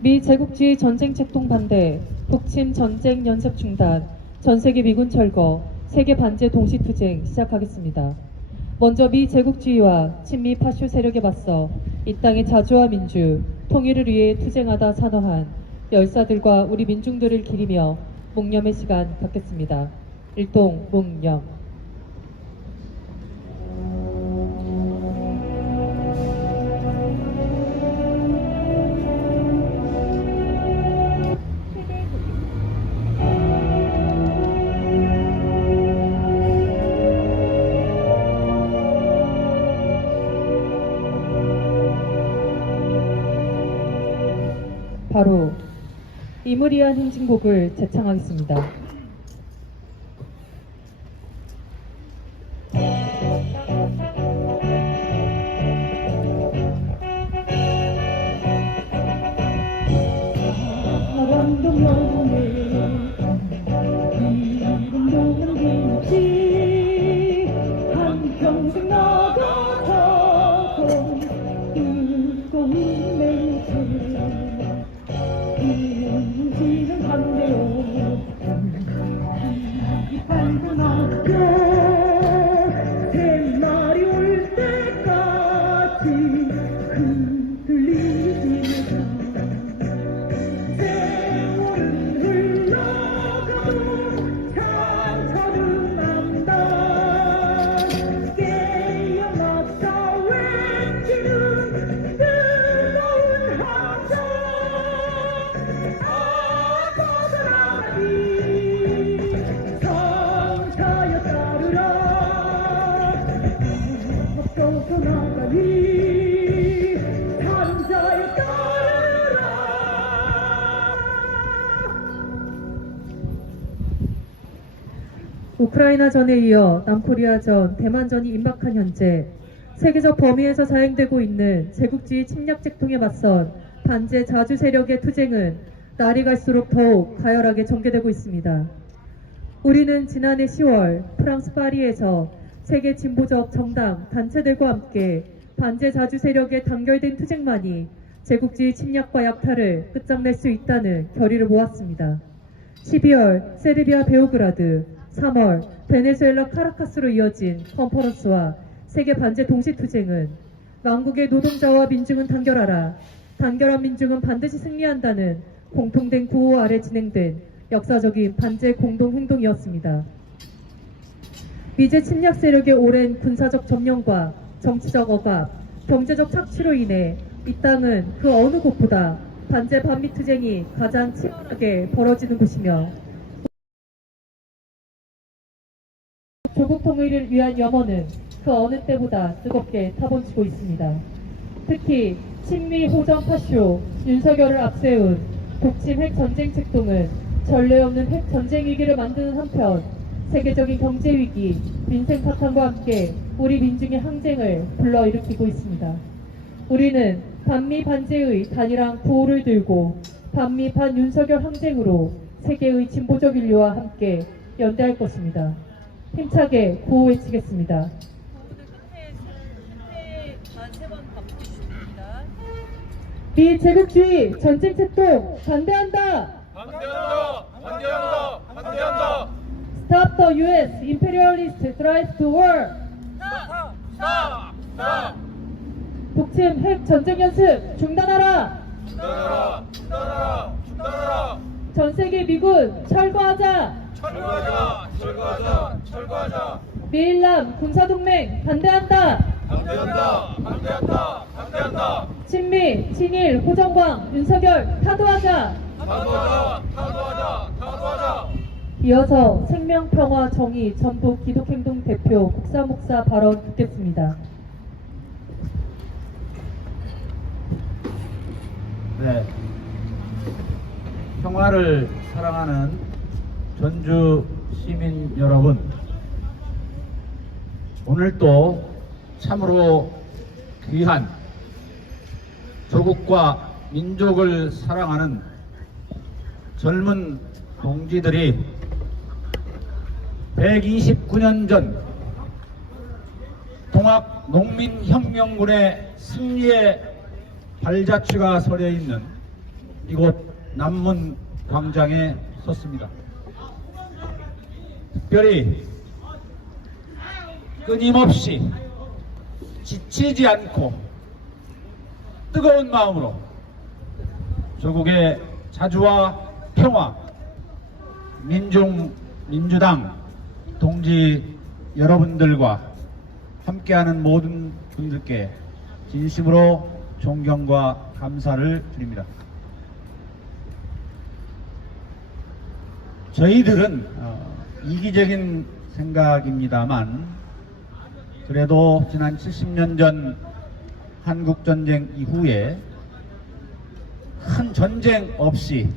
미 제국주의 전쟁 책동 반대, 북침 전쟁 연습 중단, 전세계 미군 철거, 세계 반제 동시투쟁 시작하겠습니다. 먼저 미 제국주의와 친미 파쇼 세력에 맞서 이 땅의 자주와 민주, 통일을 위해 투쟁하다 산화한 열사들과 우리 민중들을 기리며 묵념의 시간 갖겠습니다. 일동 묵념. 바로 이무리한 행진곡을 제창하겠습니다. 한평생 나가던 뜨거운 맹세 지는 반대로 이팔고 나게 뱃날이 올 때까지 흔들리면서 세월은 흘러가도 상처는 난다. 깨어났다 외치는 뜨거운 함성 아버지라니 성차여 따르라 앞서서 나가니 남자여 따르라. 우크라이나전에 이어 남코리아전, 대만전이 임박한 현재 세계적 범위에서 자행되고 있는 제국주의 침략 책통에 맞선 반제 자주 세력의 투쟁은 날이 갈수록 더욱 가열하게 전개되고 있습니다. 우리는 지난해 10월 프랑스 파리에서 세계 진보적 정당, 단체들과 함께 반제 자주 세력의 단결된 투쟁만이 제국주의 침략과 약탈을 끝장낼 수 있다는 결의를 모았습니다. 12월 세르비아 베오그라드, 3월 베네수엘라 카라카스로 이어진 컨퍼런스와 세계 반제 동시투쟁은 왕국의 노동자와 민중은 단결하라, 단결한 민중은 반드시 승리한다는 공통된 구호 아래 진행된 역사적인 반제 공동행동이었습니다. 미제 침략 세력의 오랜 군사적 점령과 정치적 억압, 경제적 착취로 인해 이 땅은 그 어느 곳보다 반제 반미 투쟁이 가장 치열하게 벌어지는 곳이며 조국 통일을 위한 염원은 그 어느 때보다 뜨겁게 타번지고 있습니다. 특히 친미 호전 파쇼 윤석열을 앞세운 독침 핵 전쟁 책동은 전례 없는 핵 전쟁 위기를 만드는 한편 세계적인 경제 위기, 민생 파탄과 함께 우리 민중의 항쟁을 불러일으키고 있습니다. 우리는 반미 반제의 단일한 구호를 들고 반미 반윤석열 항쟁으로 세계의 진보적 인류와 함께 연대할 것입니다. 힘차게 구호 외치겠습니다. 비제국주의 전쟁 책동 반대한다! 반대한다! 반대한다! 반대한다! Stop the U.S. imperialist drive to war! 스탑! 스탑! 스탑! 독침 핵 전쟁 연습 중단하라! 중단하라! 중단하라! 중단하라! 전 세계 미군 철거하자! 철거하자! 철거하자! 철거하자! 미일남 군사동맹 반대한다! 반대한다! 반대한다! 반대한다! 친미, 친일, 호정광, 윤석열 타도하자! 타도하자! 타도하자! 타도하자! 이어서 생명평화 정의 전북 기독행동 대표 국사목사 발언 듣겠습니다. 네, 평화를 사랑하는 전주 시민 여러분, 오늘도 참으로 귀한 조국과 민족을 사랑하는 젊은 동지들이 129년 전 동학농민혁명군의 승리의 발자취가 서려 있는 이곳 남문 광장에 섰습니다. 특별히 끊임없이 지치지 않고 뜨거운 마음으로 조국의 자주와 평화, 민주당 동지 여러분들과 함께하는 모든 분들께 진심으로 존경과 감사를 드립니다. 저희들은 이기적인 생각입니다만 그래도 지난 70년 전 한국전쟁 이후에 큰 전쟁 없이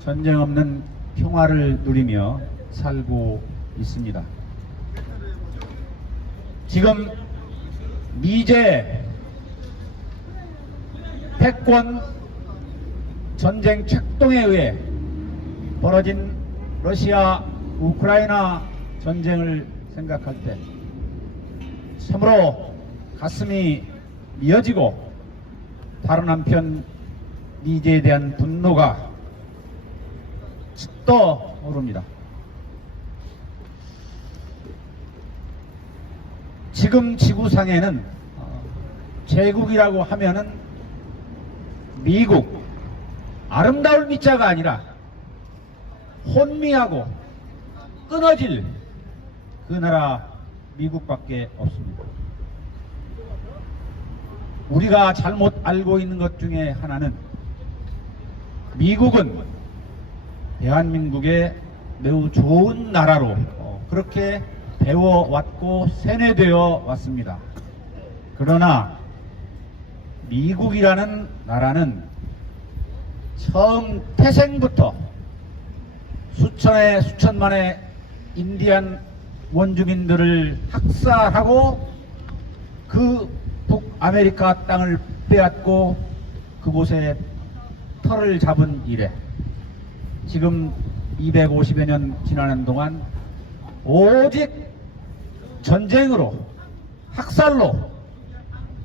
전쟁 없는 평화를 누리며 살고 있습니다. 지금 미제 패권 전쟁 책동에 의해 벌어진 러시아 우크라이나 전쟁을 생각할 때 참으로 가슴이 미어지고 다른 한편 미제에 대한 분노가 짙어 오릅니다. 지금 지구상에는 제국이라고 하면은 미국, 아름다울 미자가 아니라 혼미하고 끊어질 그 나라 미국밖에 없습니다. 우리가 잘못 알고 있는 것 중에 하나는 미국은 대한민국의 매우 좋은 나라로 그렇게 배워왔고 세뇌되어 왔습니다. 그러나 미국이라는 나라는 처음 태생부터 수천의 수천만의 인디안 원주민들을 학살하고 그 북아메리카 땅을 빼앗고 그곳에 터를 잡은 이래 지금 250여 년 지나는 동안 오직 전쟁으로 학살로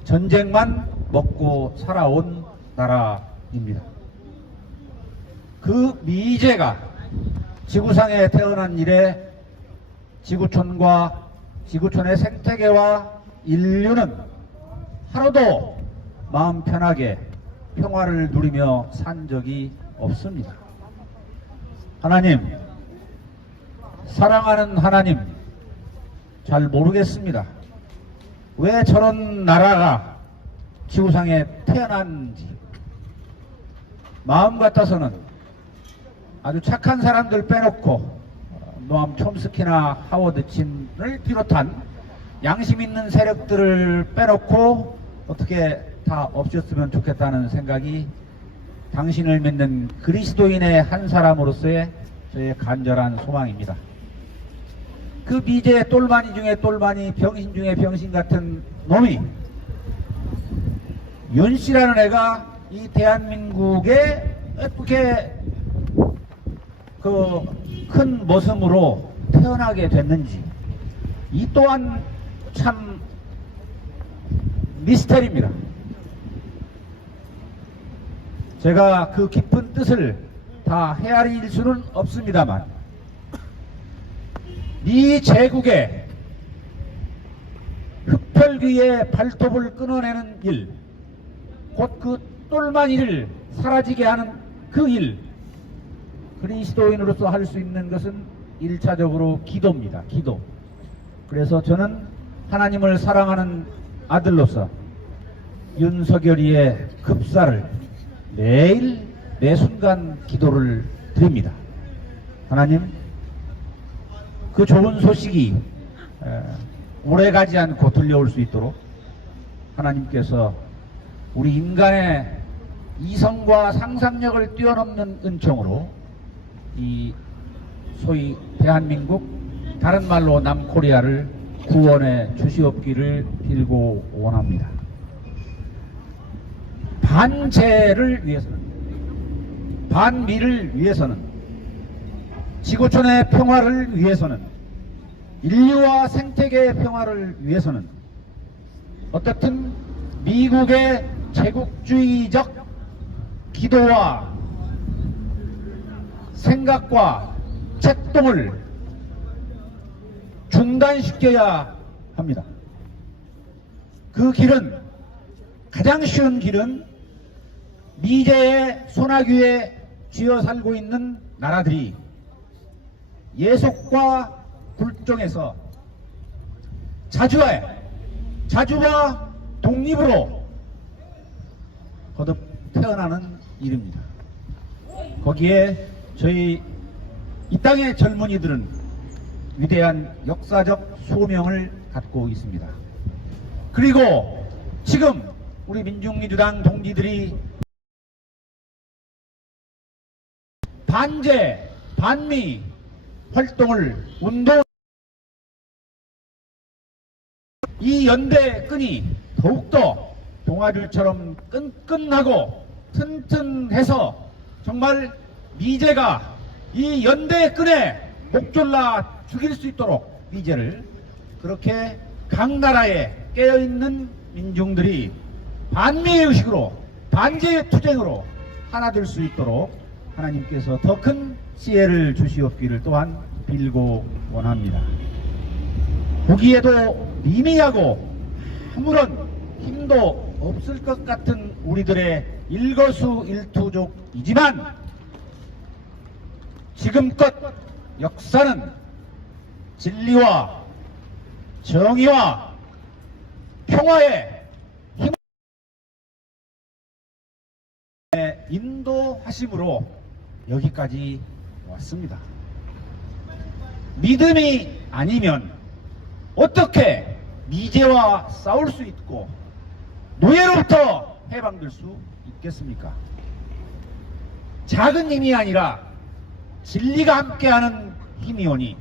전쟁만 먹고 살아온 나라입니다. 그 미제가 지구상에 태어난 이래 지구촌과 지구촌의 생태계와 인류는 하루도 마음 편하게 평화를 누리며 산 적이 없습니다. 하나님, 사랑하는 하나님, 잘 모르겠습니다. 왜 저런 나라가 지구상에 태어났는지. 마음 같아서는 아주 착한 사람들 빼놓고 노암 촘스키나 하워드 친을 비롯한 양심 있는 세력들을 빼놓고 어떻게 다 없었으면 좋겠다는 생각이 당신을 믿는 그리스도인의 한 사람으로서의 저의 간절한 소망입니다. 그 미제 똘마니 중에 똘마니, 병신 중에 병신 같은 놈이 윤 씨라는 애가 이 대한민국에 어떻게 그 큰 모습으로 태어나게 됐는지 이 또한 참 미스터리입니다. 제가 그 깊은 뜻을 다 헤아릴 수는 없습니다만 미 제국의 흡혈귀의 발톱을 끊어내는 일, 곧 그 똘마니를 사라지게 하는 그 일, 그리스도인으로서 할 수 있는 것은 1차적으로 기도입니다. 기도. 그래서 저는 하나님을 사랑하는 아들로서 윤석열이의 급사를 매일 매 순간 기도를 드립니다. 하나님, 그 좋은 소식이 오래가지 않고 들려올 수 있도록 하나님께서 우리 인간의 이성과 상상력을 뛰어넘는 은총으로 이 소위 대한민국, 다른 말로 남코리아를 구원해 주시옵기를 빌고 원합니다. 반제를 위해서는, 반미를 위해서는, 지구촌의 평화를 위해서는, 인류와 생태계의 평화를 위해서는 어떻든 미국의 제국주의적 기도와 생각과 책동을 중단시켜야 합니다. 그 길은, 가장 쉬운 길은 미제의 소나귀에 쥐어 살고 있는 나라들이 예속과 굴종에서 자주와 독립으로 거듭 태어나는 일입니다. 거기에 저희 이 땅의 젊은이들은 위대한 역사적 소명을 갖고 있습니다. 그리고 지금 우리 민중민주당 동지들이 반제, 반미 활동을 이 연대 끈이 더욱더 동아줄처럼 끈끈하고 튼튼해서 정말 미제가 이 연대 끈에 목졸라 죽일 수 있도록 미제를 그렇게 각 나라에 깨어있는 민중들이 반미의 의식으로 반제의 투쟁으로 하나 될 수 있도록 하나님께서 더 큰 지혜를 주시옵기를 또한 빌고 원합니다. 보기에도 미미하고 아무런 힘도 없을 것 같은 우리들의 일거수일투족이지만 지금껏 역사는 진리와 정의와 평화의 힘을 인도하심으로 여기까지 왔습니다. 믿음이 아니면 어떻게 미제와 싸울 수 있고 노예로부터 해방될 수 있겠습니까? 작은 힘이 아니라 진리가 함께하는 힘이오니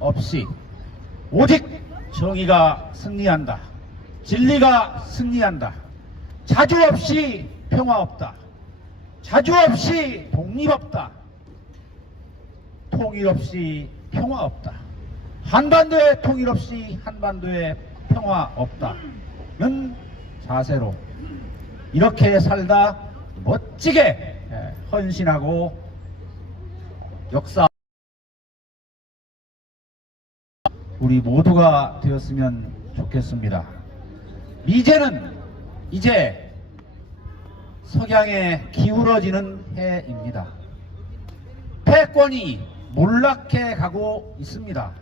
없이 오직 정의가 승리한다. 진리가 승리한다. 자주 없이 평화 없다. 자주 없이 독립 없다. 통일 없이 평화 없다. 한반도에 통일 없이 한반도에 평화 없다는 자세로 이렇게 살다 멋지게 헌신하고 역사 우리 모두가 되었으면 좋겠습니다. 미제는 이제 석양에 기울어지는 해입니다. 패권이 몰락해 가고 있습니다.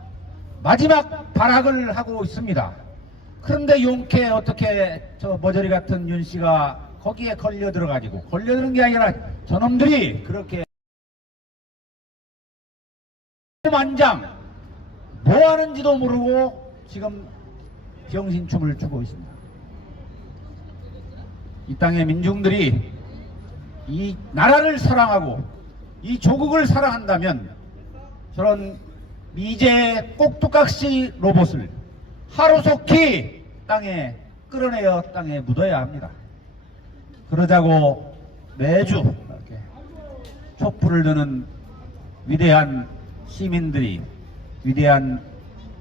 마지막 발악을 하고 있습니다. 그런데 용케 어떻게 저 머저리 같은 윤 씨가 거기에 걸려 들어가지고 걸려드는 게 아니라 저놈들이 그렇게 만장 뭐 하는지도 모르고 지금 병신춤을 추고 있습니다. 이 땅의 민중들이 이 나라를 사랑하고 이 조국을 사랑한다면 저런 미제의 꼭두각시 로봇을 하루속히 땅에 끌어내어 땅에 묻어야 합니다. 그러자고 매주 이렇게 촛불을 드는 위대한 시민들이 위대한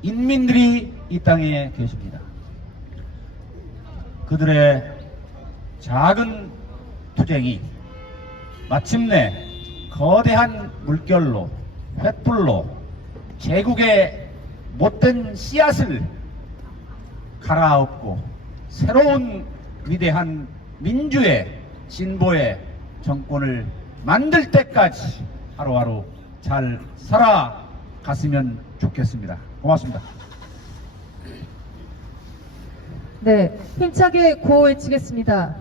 인민들이 이 땅에 계십니다. 그들의 작은 투쟁이 마침내 거대한 물결로 횃불로 제국의 못된 씨앗을 갈아엎고 새로운 위대한 민주의 진보의 정권을 만들 때까지 하루하루 잘 살아갔으면 좋겠습니다. 고맙습니다. 네, 힘차게 구호 외치겠습니다.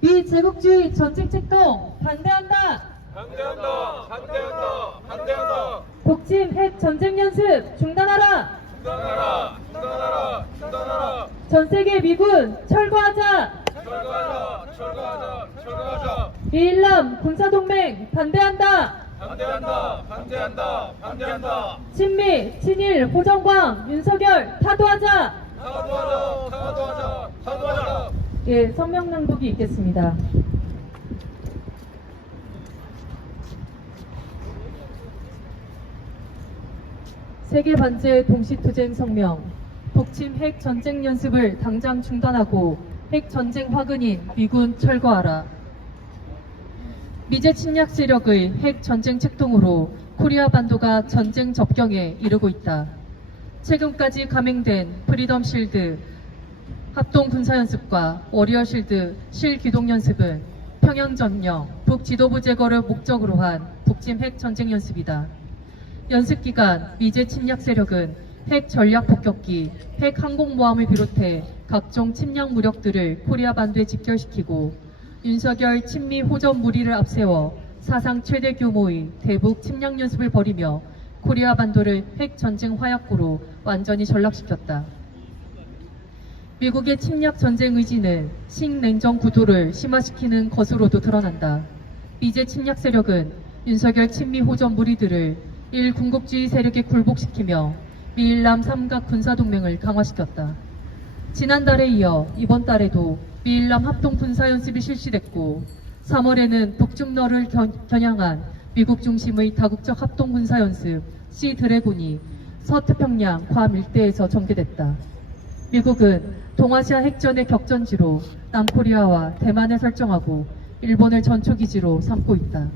비제국주의 전쟁 책동 반대한다. 반대한다. 반대한다. 반대한다. 북침 핵 전쟁 연습 중단하라. 중단하라. 중단하라. 중단하라. 전 세계 미군 철거하자. 철거하자. 철거하자. 철거하자. 미일남 군사동맹 반대한다. 반대한다. 반대한다. 반대한다. 친미, 친일, 호정광, 윤석열 타도하자. 타도하자. 타도하자. 타도하자. 예, 성명 낭독이 있겠습니다. 세계 반제 동시투쟁 성명. 북침 핵 전쟁 연습을 당장 중단하고 핵 전쟁 화근인 미군 철거하라. 미제 침략 세력의 핵 전쟁 책동으로 코리아 반도가 전쟁 접경에 이르고 있다. 최근까지 감행된 프리덤 실드 합동 군사 연습과 워리어 실드 실기동 연습은 평양 점령, 북지도부 제거를 목적으로 한 북침 핵 전쟁 연습이다. 연습 기간 미제 침략 세력은 핵 전략 폭격기, 핵 항공모함을 비롯해 각종 침략 무력들을 코리아 반도에 직결시키고 윤석열 친미 호전 무리를 앞세워 사상 최대 규모의 대북 침략 연습을 벌이며 코리아 반도를 핵 전쟁 화약고로 완전히 전락시켰다. 미국의 침략 전쟁 의지는 신냉전 구도를 심화시키는 것으로도 드러난다. 미제 침략 세력은 윤석열 친미 호전 무리들을 일군국주의 세력에 굴복시키며 미일남 삼각 군사동맹을 강화시켰다. 지난달에 이어 이번 달에도 미일남 합동 군사연습이 실시됐고 3월에는 북중러를 겨냥한 미국 중심의 다국적 합동 군사연습 시 드래곤이 서태평양 괌 일대에서 전개됐다. 미국은 동아시아 핵전의 격전지로 남코리아와 대만을 설정하고 일본을 전초기지로 삼고 있다.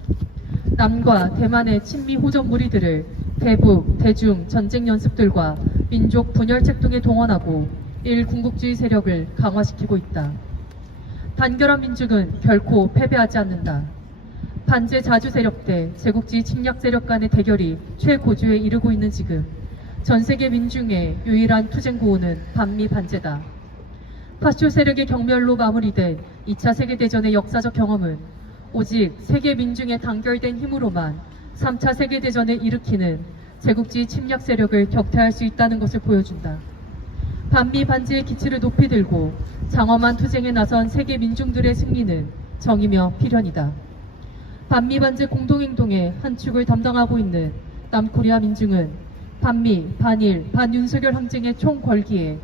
남과 대만의 친미 호전 무리들을 대북, 대중 전쟁 연습들과 민족 분열 책동에 동원하고 일군국주의 세력을 강화시키고 있다. 단결한 민중은 결코 패배하지 않는다. 반제 자주 세력 대 제국주의 침략 세력 간의 대결이 최고조에 이르고 있는 지금 전 세계 민중의 유일한 투쟁 구호는 반미 반제다. 파쇼 세력의 경멸로 마무리된 2차 세계대전의 역사적 경험은 오직 세계 민중의 단결된 힘으로만 3차 세계대전을 일으키는 제국주의 침략 세력을 격퇴할 수 있다는 것을 보여준다. 반미 반제의 기치를 높이 들고 장엄한 투쟁에 나선 세계 민중들의 승리는 정이며 필연이다. 반미 반제 공동행동의 한 축을 담당하고 있는 남코리아 민중은 반미, 반일, 반윤석열 항쟁의 총궐기에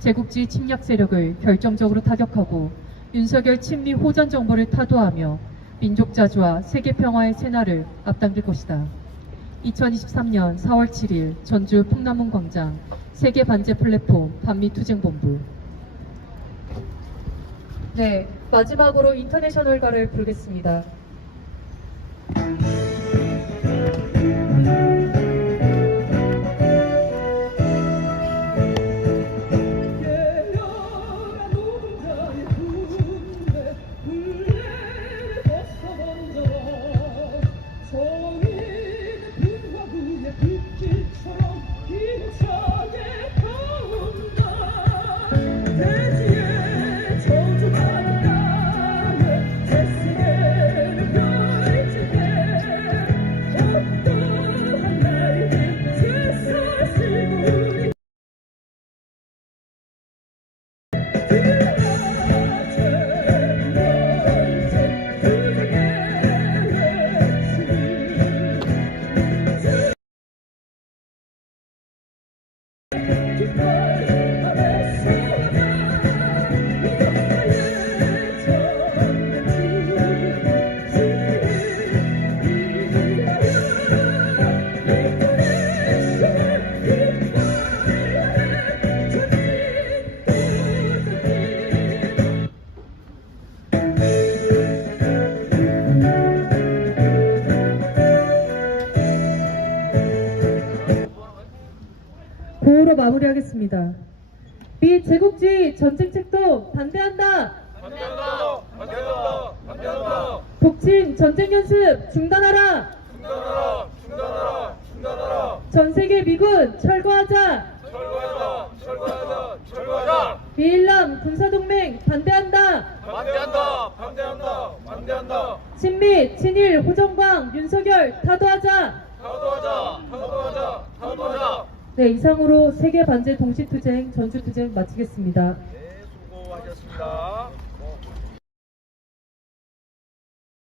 제국주의 침략 세력을 결정적으로 타격하고 윤석열 친미 호전 정보를 타도하며 민족 자주와 세계 평화의 새날을 앞당길 것이다. 2023년 4월 7일 전주 풍남문 광장 세계 반제 플랫폼 반미 투쟁본부. 네, 마지막으로 인터내셔널가를 부르겠습니다. 예열한 노동자의 군대 굴레를 벗어던져 정의의 불과 부의 불길처럼 힘차게 타온다. 대지의 저주받은 땅에 새세계를 펼칠 때 어떠한 날이 제살 시구리 구호로 마무리하겠습니다. 비제국주의 전쟁책도 반대한다. 반대한다. 반대한다. 반대한다. 북침 전쟁 연습 중단하라. 중단하라. 중단하라. 중단하라. 전 세계 미군 철거하자. 철거하자. 철거하자. 철거하자. 미일남 군사동맹 반대한다. 반대한다. 반대한다. 반대한다. 친미, 친일, 호정광, 윤석열 타도하자. 타도하자. 타도하자. 타도하자. 네, 이상으로 세계 반제 동시투쟁 전주투쟁 마치겠습니다. 네, 수고하셨습니다.